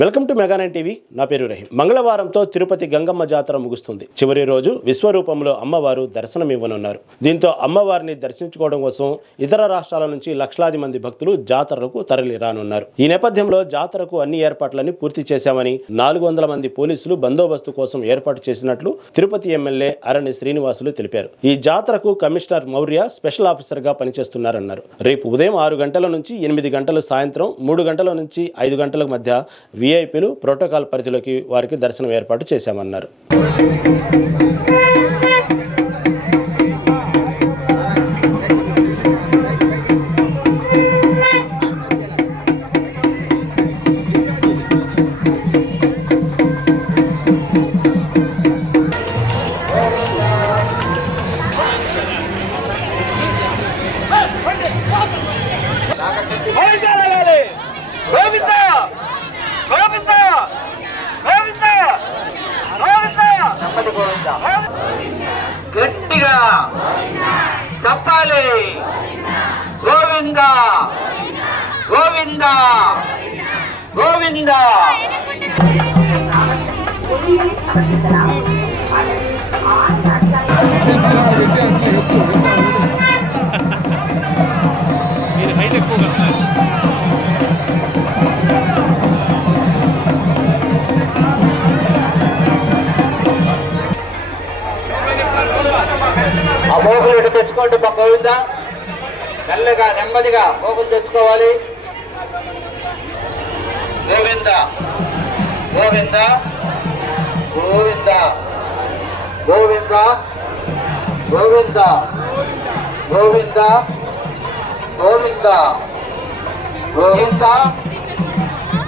Welcome to mega nine TV. నా పేరు రహీం. మంగళవారంతో తిరుపతి గంగమ్మ జాతర ముగుస్తుంది. చివరి రోజు విశ్వరూపంలో అమ్మవారు దర్శనం ఇవ్వనున్నారు దీంతో అమ్మవారిని దర్శించుకోవడం కోసం ఇతర రాష్ట్రాల నుంచి లక్షలాది మంది భక్తులు జాతరకు తరలి రానున్నారు ఈ నేపథ్యంలో జాతరకు అన్ని ఏర్పాట్లని పూర్తి చేశామని నాలుగు వందల మంది పోలీసులు బందోబస్తు కోసం ఏర్పాటు చేసినట్లు తిరుపతి ఎమ్మెల్యే అరణి శ్రీనివాసులు తెలిపారు. ఈ జాతరకు కమిషనర్ మౌర్య స్పెషల్ ఆఫీసర్గా పనిచేస్తున్నారన్నారు. రేపు ఉదయం ఆరు గంటల నుంచి ఎనిమిది గంటలు సాయంత్రం మూడు గంటల నుంచి ఐదు గంటల మధ్య వీఐపీలు ప్రోటోకాల్ పరిధిలోకి వారికి దర్శనం ఏర్పాటు చేశామన్నారు. గోవింద గట్టిగా చెప్పాలి గోవింద గోవింద గోవింద మీరు ఆ మోకులు ఇటు తెచ్చుకోండి మా గోవింద మెల్లగా నెమ్మదిగా మోకులు తెచ్చుకోవాలి. గోవింద గోవింద గోవింద గోవింద గోవింద గోవింద గోవింద గోవింద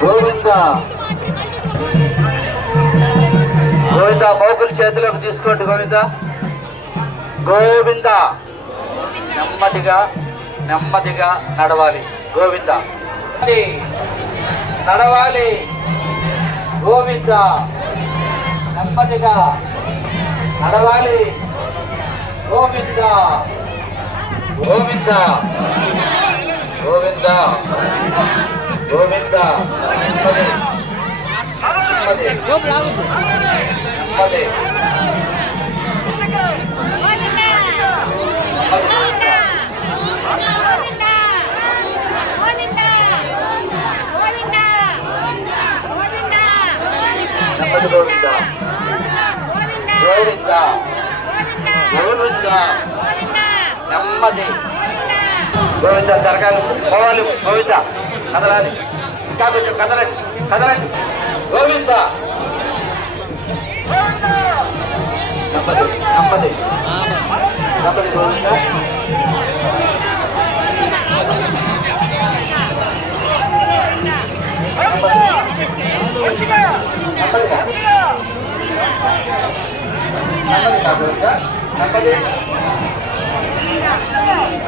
గోవింద. గోవింద మోకులు చేతిలోకి తీసుకోండి గోవిందా. గోవింద. నెమ్మదిగా నెమ్మదిగా నడవాలి. గోవింద. నడవాలి. గోవింద. నెమ్మదిగా నడవాలి. గోవింద. గోవింద. గోవింద. గోవింద. నెమ్మది. నెమ్మది. నెమ్మది గోవింద. గోవింద. గోవింద. నెమ్మది. గోవింద జరగాలి. పోవాలి. గోవింద. కదలాలి. ఇంకా కొంచెం కదలండి. కదలండి. గోవింద. నెమ్మది. నెమ్మది. నెమ్మది గోవింద.